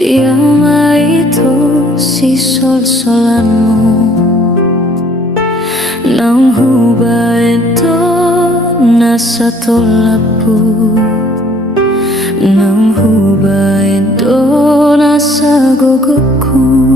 Dia itu si sol-solanmu nang huba itu nasa tolapu nang huba itu nasa gogoku.